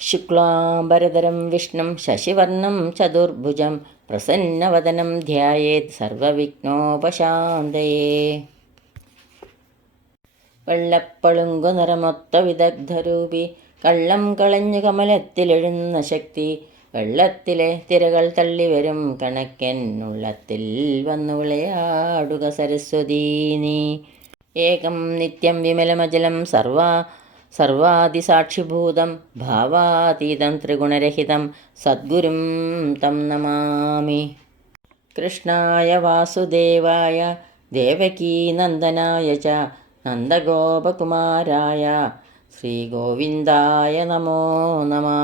ശുക്ലാംബരധരം വിഷ്ണും ശശിവർണം ചതുർഭുജം പ്രസന്നവദനം ധ്യായേത് സർവവിഘ്നോപശാന്തയേ. വെള്ളപ്പളുങ്കു നിറമൊത്ത വിദഗ്ധരൂപി കള്ളം കളഞ്ഞു കമലത്തിലെഴുന്ന ശക്തി വെള്ളത്തിലെ തിരകൾ തള്ളിവരും കണക്കൻ ഉള്ളത്തിൽ വന്നു വിളയാടുക സരസ്വതീ നീ. ഏകം നിത്യം വിമലമജലം സർവാദിസാക്ഷിഭൂതം ഭാവാതീതം ത്രിഗുണരഹിതം സദ്ഗുരും തം നമാമി. കൃഷ്ണായ വാസുദേവായ ദേവകീനന്ദനായ ച നന്ദഗോപകുമാരായ ശ്രീഗോവിന്ദായ നമോ നമഃ.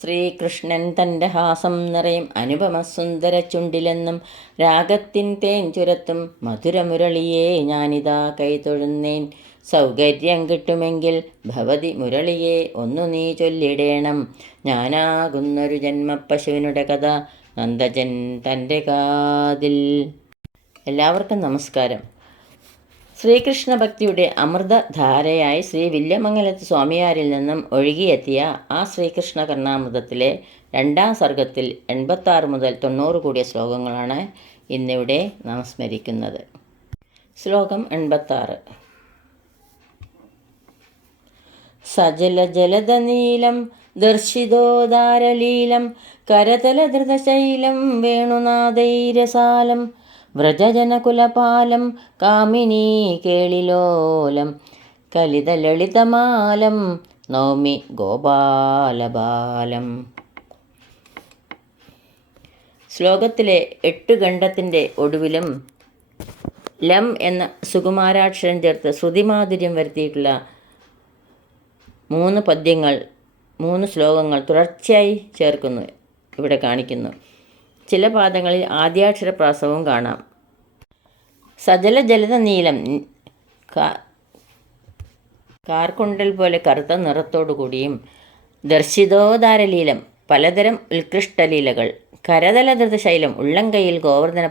ശ്രീകൃഷ്ണൻ തൻ്റെ ഹാസം നിറയും അനുപമസുന്ദര ചുണ്ടിലെന്നും രാഗത്തിൻ തേൻ ചുരത്തും മധുരമുരളിയെ ഞാനിതാ കൈതൊഴുന്നേൻ. സൗകര്യം കിട്ടുമെങ്കിൽ ഭവതി മുരളിയെ ഒന്നു നീ ചൊല്ലിടേണം. ഞാനാകുന്നൊരു ജന്മപ്പശുവിനുടെ കഥ നന്ദജൻ തൻ്റെ കാതിൽ. എല്ലാവർക്കും നമസ്കാരം. ശ്രീകൃഷ്ണ ഭക്തിയുടെ അമൃതധാരയായി ശ്രീ വില്യമംഗലത്ത് സ്വാമിയാരിൽ നിന്നും ഒഴുകിയെത്തിയ ആ ശ്രീകൃഷ്ണ കർണാമൃതത്തിലെ 2-ാം സർഗത്തിൽ 86 മുതൽ 90 കൂടിയ ശ്ലോകങ്ങളാണ് ഇന്നിവിടെ നാം സ്മരിക്കുന്നത്. ശ്ലോകം 86. സജലജലധനീലം ദർശിതോദാരലീലം കരതലധൃതശൈലം വേണുനാദൈരസാലം വ്രജജനകുലപാലം കാമിനീ കേളിലോലം കലിതലളിതമാലം നൗമി ഗോപാലബാലം. ശ്ലോകത്തിലെ 8 ഖണ്ഡത്തിൻ്റെ ഒടുവിലും ലം എന്ന സുകുമാരാക്ഷരം ചേർത്ത് ശ്രുതിമാധുര്യം വരുത്തിയിട്ടുള്ള 3 പദ്യങ്ങൾ 3 ശ്ലോകങ്ങൾ തുടർച്ചയായി ചേർക്കുന്നു, ഇവിടെ കാണിക്കുന്നു. ചില പാദങ്ങളിൽ ആദ്യാക്ഷരപ്രാസവും കാണാം. സജല ജലത നീലം, കാർക്കുണ്ടൽ പോലെ കറുത്ത നിറത്തോടുകൂടിയും, ദർശിതോദാരലീലം, പലതരം ഉത്കൃഷ്ടലീലകൾ, കരതലധൃത ശൈലം, ഉള്ളംകൈയിൽ ഗോവർദ്ധന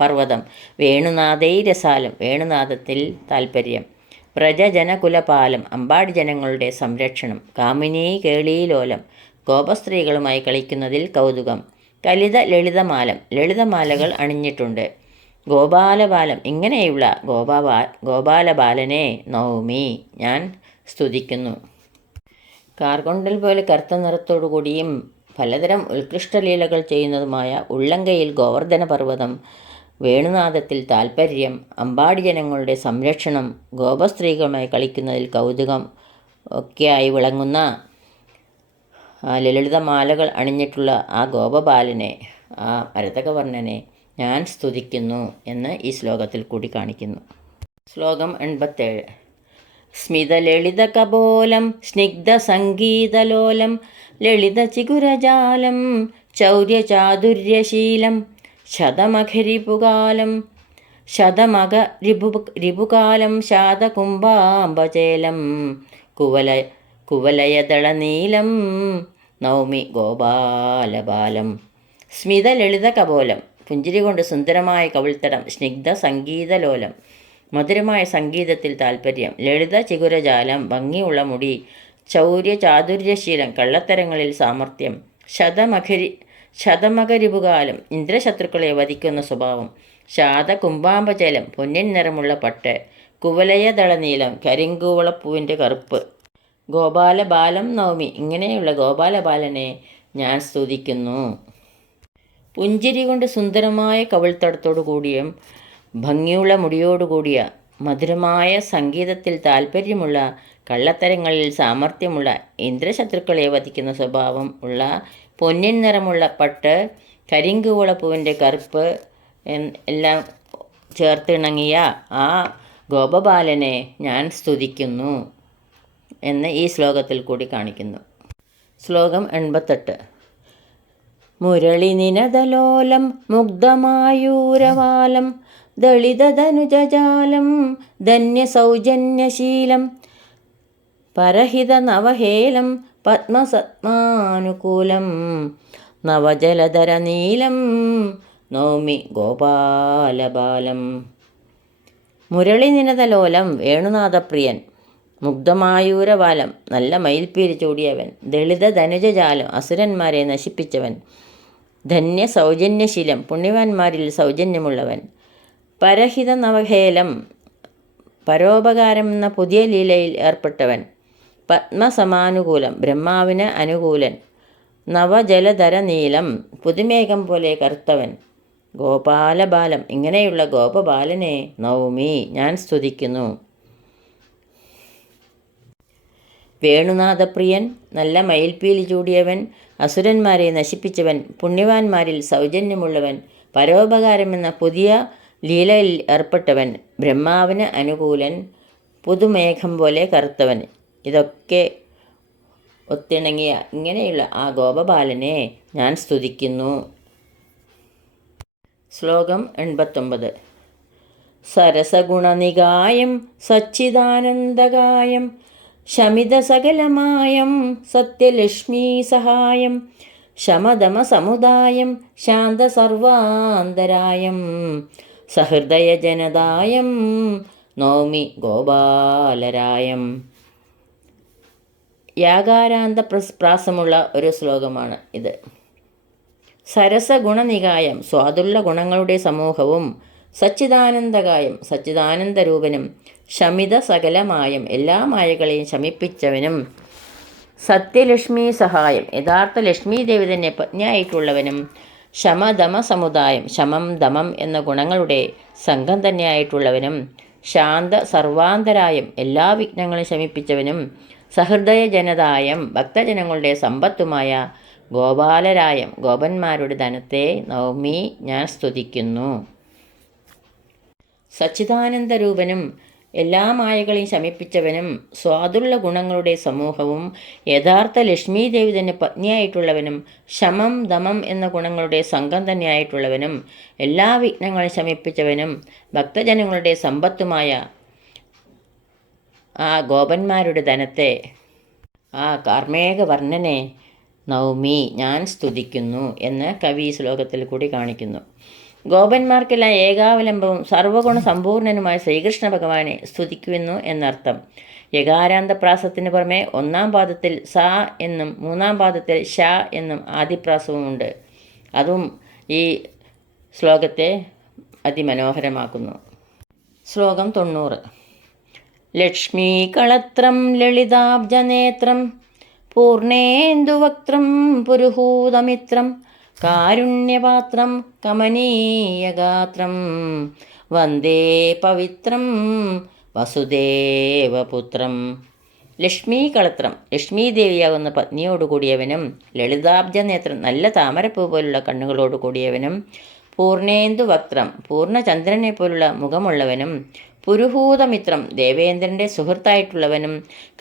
പർവ്വതം, വേണുനാദൈരസാലം, വേണുനാദത്തിൽ താൽപ്പര്യം, വ്രജജനകുലപാലം, അമ്പാടി ജനങ്ങളുടെ സംരക്ഷണം, കാമിനീ കേളീലോലം, ഗോപസ്ത്രീകളുമായി കളിക്കുന്നതിൽ കൗതുകം, കലിത ലളിതമാലം, ലളിതമാലകൾ അണിഞ്ഞിട്ടുണ്ട്, ഗോപാലബാലം, ഇങ്ങനെയുള്ള ഗോപാലബാലനെ നൗമി ഞാൻ സ്തുതിക്കുന്നു. കാർകൊണ്ടൽ പോലെ കറുത്ത നിറത്തോടുകൂടിയും പലതരം ഉത്കൃഷ്ടലീലകൾ ചെയ്യുന്നതുമായ ഉള്ളംകൈയിൽ ഗോവർദ്ധന പർവ്വതം, വേണുനാദത്തിൽ താൽപ്പര്യം, അമ്പാടി ജനങ്ങളുടെ സംരക്ഷണം, ഗോപസ്ത്രീകളുമായി കളിക്കുന്നതിൽ കൗതുകം ഒക്കെയായി വിളങ്ങുന്ന ലളിതമാലകൾ അണിഞ്ഞിട്ടുള്ള ആ ഗോപബാലനെ, ആ ഭരതകവർണ്ണനെ ഞാൻ സ്തുതിക്കുന്നു എന്ന് ഈ ശ്ലോകത്തിൽ കൂടി കാണിക്കുന്നു. ശ്ലോകം 87. സ്മിതലളിതകപോലം സ്നിഗ്ധസംഗീതലോലം ലളിതചിഗുരജാലം ചൗര്യചാതുര്യശീലം ശതമഖരിപുകാലം ശാതകുംഭാംബചേലം കുവലയദളനീലം നൗമി ഗോപാലബാലം. സ്മിതലളിത കപോലം, പുഞ്ചിരി കൊണ്ട് സുന്ദരമായ കവിൾത്തടം, സ്നിഗ്ധ സംഗീതലോലം, മധുരമായ സംഗീതത്തിൽ താൽപ്പര്യം, ലളിത ചിഗുരജാലം, ഭംഗിയുള്ള മുടി, ചൗര്യചാതുര്യശീലം, കള്ളത്തരങ്ങളിൽ സാമർഥ്യം, ശതമഖരിപുകാലം, ഇന്ദ്രശത്രുക്കളെ വധിക്കുന്ന സ്വഭാവം, ശാതകുംഭാംബചലം, പൊന്നിൻ നിറമുള്ള പട്ട്, കുവലയദളനീലം, കരിങ്കൂവളപ്പൂവിൻ്റെ കറുപ്പ്, ഗോപാലബാലം നൗമി, ഇങ്ങനെയുള്ള ഗോപാലബാലനെ ഞാൻ സ്തുതിക്കുന്നു. പുഞ്ചിരി കൊണ്ട് സുന്ദരമായ കവിൾത്തടത്തോടു കൂടിയും ഭംഗിയുള്ള മുടിയോടുകൂടിയ, മധുരമായ സംഗീതത്തിൽ താൽപ്പര്യമുള്ള, കള്ളത്തരങ്ങളിൽ സാമർഥ്യമുള്ള, ഇന്ദ്രശത്രുക്കളെ വധിക്കുന്ന സ്വഭാവം ഉള്ള, പൊന്നിൻ നിറമുള്ള പട്ട്, കരിങ്കൂവളപ്പൂവിൻ്റെ കറുപ്പ് എല്ലാം ചേർത്തിണങ്ങിയ ആ ഗോപബാലനെ ഞാൻ സ്തുതിക്കുന്നു എന്ന് ഈ ശ്ലോകത്തിൽ കൂടി കാണിക്കുന്നു. ശ്ലോകം 88. മുരളി നിനദലോലം മുഗ്ധമായൂരവാലം ദളിതധനുജാലം ധന്യസൗജന്യശീലം പരഹിത നവഹേലം പത്മസത്മാനുകൂലം നവജലധരനീലം നൗമി ഗോപാലബാലം. മുരളി നിനദലോലം, വേണുനാഥപ്രിയൻ, മുഗ്ധമായൂരവാലം നല്ല മയിൽപ്പീലി ചൂടിയവൻ. ദളിത ധനുജജാലം അസുരന്മാരെ നശിപ്പിച്ചവൻ. ധന്യ സൗജന്യശീലം പുണ്യവാന്മാരിൽ സൗജന്യമുള്ളവൻ. പരഹിത നവഹേലം പരോപകാരം എന്ന പുതിയ ലീലയിൽ ഏർപ്പെട്ടവൻ. പത്മസമാനുകൂലം ബ്രഹ്മാവിന് അനുകൂലൻ. നവജലധര നീലം പുതുമേഘം പോലെ കറുത്തവൻ. ഗോപാലബാലം ഇങ്ങനെയുള്ള ഗോപബാലനെ നൗമി ഞാൻ സ്തുതിക്കുന്നു. വേണുനാഥപ്രിയൻ നല്ല മയിൽപ്പീലി ചൂടിയവൻ, അസുരന്മാരെ നശിപ്പിച്ചവൻ, പുണ്യവാന്മാരിൽ സൗജന്യമുള്ളവൻ, പരോപകാരമെന്ന പുതിയ ലീലയിൽ ഏർപ്പെട്ടവൻ, ബ്രഹ്മാവിന് അനുകൂലൻ, പുതുമേഘം പോലെ കറുത്തവൻ. ഇതൊക്കെ ഒത്തിണങ്ങിയ ഇങ്ങനെയുള്ള ആ ഗോപബാലനെ ഞാൻ സ്തുതിക്കുന്നു. ശ്ലോകം 89. സരസഗുണനികായം സച്ചിദാനന്ദകായം ശമിതസകലമായം സത്യലക്ഷ്മീ സഹായം ശമദമസമുദായം ശാന്തസർവാന്തരായം സഹൃദയജനദായം നൗമി ഗോപാലരായം. യാകാരാന്ത പ്രാസമുള്ള ഒരു ശ്ലോകമാണ് ഇത്. സരസഗുണനികായം സ്വാദുള്ള ഗുണങ്ങളുടെ സമൂഹവും, സച്ചിദാനന്ദകായം സച്ചിദാനന്ദരൂപനും, ശമിത സകലമായം എല്ലാ മായകളെയും ശമിപ്പിച്ചവനും, സത്യലക്ഷ്മി സഹായം യഥാർത്ഥ ലക്ഷ്മി ദേവി തന്നെ പത്നിയായിട്ടുള്ളവനും, ശമദമ സമുദായം ശമം ദമം എന്ന ഗുണങ്ങളുടെ സംഘം തന്നെയായിട്ടുള്ളവനും, ശാന്ത സർവാന്തരായം എല്ലാ വിഘ്നങ്ങളും ശമിപ്പിച്ചവനും, സഹൃദയ ജനതായം ഭക്തജനങ്ങളുടെ സമ്പത്തുമായ ഗോപാലരായം ഗോപന്മാരുടെ ധനത്തെ നൗമി ഞാൻ സ്തുതിക്കുന്നു. സച്ചിദാനന്ദരൂപനും എല്ലാ മായകളെയും ശമിപ്പിച്ചവനും, സ്വാദുള്ള ഗുണങ്ങളുടെ സമൂഹവും, യഥാർത്ഥ ലക്ഷ്മി ദേവി തന്നെ പത്നിയായിട്ടുള്ളവനും, ശമം ദമം എന്ന ഗുണങ്ങളുടെ സംഘം തന്നെയായിട്ടുള്ളവനും, എല്ലാ വിഘ്നങ്ങളും ശമിപ്പിച്ചവനും, ഭക്തജനങ്ങളുടെ സമ്പത്തുമായ ആ ഗോപന്മാരുടെ ധനത്തെ ആ കാർമേഘവർണ്ണനെ നൗമി ഞാൻ സ്തുതിക്കുന്നു എന്ന് കവി ശ്ലോകത്തിൽ കൂടി കാണിക്കുന്നു. ഗോപന്മാർക്കെല്ലാം ഏകാവലംബവും സർവഗുണ സമ്പൂർണനുമായ ശ്രീകൃഷ്ണ ഭഗവാനെ സ്തുതിക്കുന്നു എന്നർത്ഥം. യകാരാന്തപ്രാസത്തിന് പുറമെ ഒന്നാം പാദത്തിൽ സ എന്നും മൂന്നാം പാദത്തിൽ ഷ എന്നും ആദിപ്രാസവുമുണ്ട്. അതും ഈ ശ്ലോകത്തെ അതിമനോഹരമാക്കുന്നു. ശ്ലോകം 90. ലക്ഷ്മീകളത്രം ലളിതാബ്ജനേത്രം പൂർണേന്ദുവക്ത്രം പുരുഹൂതമിത്രം കാരുണ്യപാത്രം കമനീയഗാത്രം വന്ദേ പവിത്രം വസുദേവപുത്രം. ലക്ഷ്മീകളത്രം ലക്ഷ്മീദേവിയാകുന്ന പത്നിയോടുകൂടിയവനും, ലളിതാബ്ജനേത്രം നല്ല താമരപ്പൂ പോലുള്ള കണ്ണുകളോട് കൂടിയവനും, പൂർണേന്ദുവക്ത്രം പൂർണ്ണചന്ദ്രനെ പോലുള്ള മുഖമുള്ളവനും, പുരുഹൂതമിത്രം ദേവേന്ദ്രൻ്റെ സുഹൃത്തായിട്ടുള്ളവനും,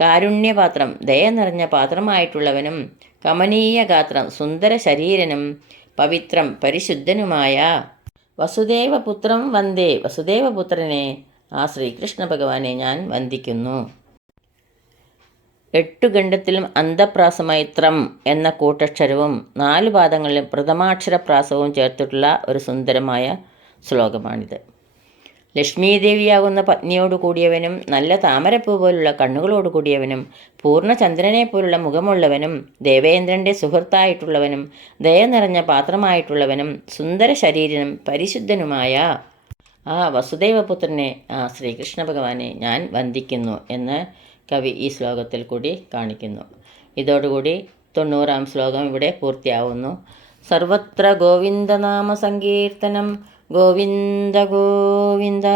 കാരുണ്യപാത്രം ദയ നിറഞ്ഞ പാത്രമായിട്ടുള്ളവനും, കമനീയ ഗാത്രം സുന്ദര ശരീരനും, പവിത്രം പരിശുദ്ധനുമായ വസുദേവപുത്രം വന്ദേ വസുദേവപുത്രനെ ആ ശ്രീകൃഷ്ണ ഭഗവാനെ ഞാൻ വന്ദിക്കുന്നു. 8 ഖണ്ഡത്തിലും അന്തപ്രാസമായി ത്രം എന്ന കൂട്ടക്ഷരവും 4 പാദങ്ങളിലും പ്രഥമാക്ഷരപ്രാസവും ചേർത്തിട്ടുള്ള ഒരു സുന്ദരമായ ശ്ലോകമാണിത്. ലക്ഷ്മീദേവിയാകുന്ന പത്നിയോട് കൂടിയവനും, നല്ല താമരപ്പൂ പോലുള്ള കണ്ണുകളോട് കൂടിയവനും, പൂർണ്ണചന്ദ്രനെ പോലുള്ള മുഖമുള്ളവനും, ദേവേന്ദ്രൻ്റെ സുഹൃത്തായിട്ടുള്ളവനും, ദയ നിറഞ്ഞ പാത്രമായിട്ടുള്ളവനും, സുന്ദര ശരീരനും പരിശുദ്ധനുമായ ആ വസുദേവപുത്രനെ ആ ശ്രീകൃഷ്ണ ഭഗവാനെ ഞാൻ വന്ദിക്കുന്നു എന്ന് കവി ഈ ശ്ലോകത്തിൽ കൂടി കാണിക്കുന്നു. ഇതോടുകൂടി 90-ാം ശ്ലോകം ഇവിടെ പൂർത്തിയാവുന്നു. സർവത്ര ഗോവിന്ദനാമ സങ്കീർത്തനം ഗോവിന്ദ ഗോവിന്ദ.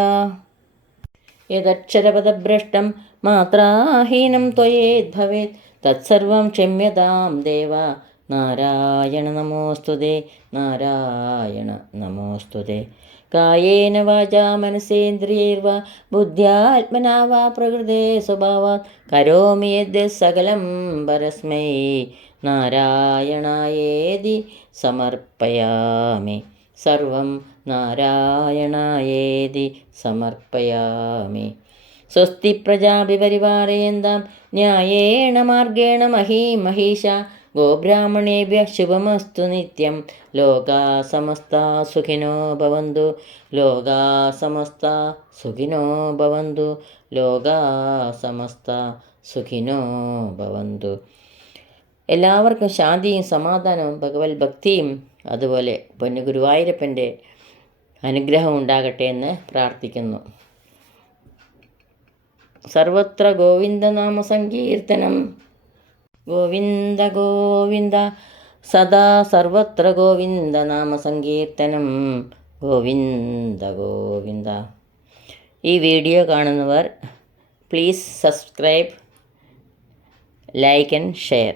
യദക്ഷരപദഭ്രഷ്ടം മാത്രാഹീനം ത്വയേദ്ഭവേത് തത്സർവം ക്ഷമ്യതാം ദേവ നാരായണ നമോസ്തുതേ നാരായണ നമോസ്തുതേ. കായേന വാചാ മനസേന്ദ്രിയൈർവാ ബുദ്ധ്യാത്മനാ വാ പ്രകൃതേ സ്വഭാവാത് കരോമി യദ്യത് സകലം പരസ്മൈ നാരായണായേതി സമർപ്പയാമി. സർവം നാരായണായേതി സമർപ്പയാമി. സ്വസ്തി പ്രജാഭിപരിപാലയന്താം ന്യായേണ മാർഗേണ മഹീം മഹീഷ ഗോബ്രാഹ്മണേഭ്യഃ ശുഭമസ്തു നിത്യം. ലോകാ സമസ്താ സുഖിനോ ഭവന്തു. ലോകാ സമസ്താ സുഖിനോ ഭവന്തു. ലോകാ സമസ്താ സുഖിനോ ഭവന്തു. എല്ലാവർക്കും ശാന്തിയും സമാധാനവും ഭഗവത് ഭക്തിയും അതുപോലെ പൊന്നു ഗുരുവായൂരപ്പൻ്റെ അനുഗ്രഹം ഉണ്ടാകട്ടെ എന്ന് പ്രാർത്ഥിക്കുന്നു. സർവത്ര ഗോവിന്ദനാമ സങ്കീർത്തനം. ഗോവിന്ദ ഗോവിന്ദ സദാ സർവത്ര ഗോവിന്ദനാമ സങ്കീർത്തനം. ഗോവിന്ദ ഗോവിന്ദ. ഈ വീഡിയോ കാണുന്നവർ please subscribe, like and share.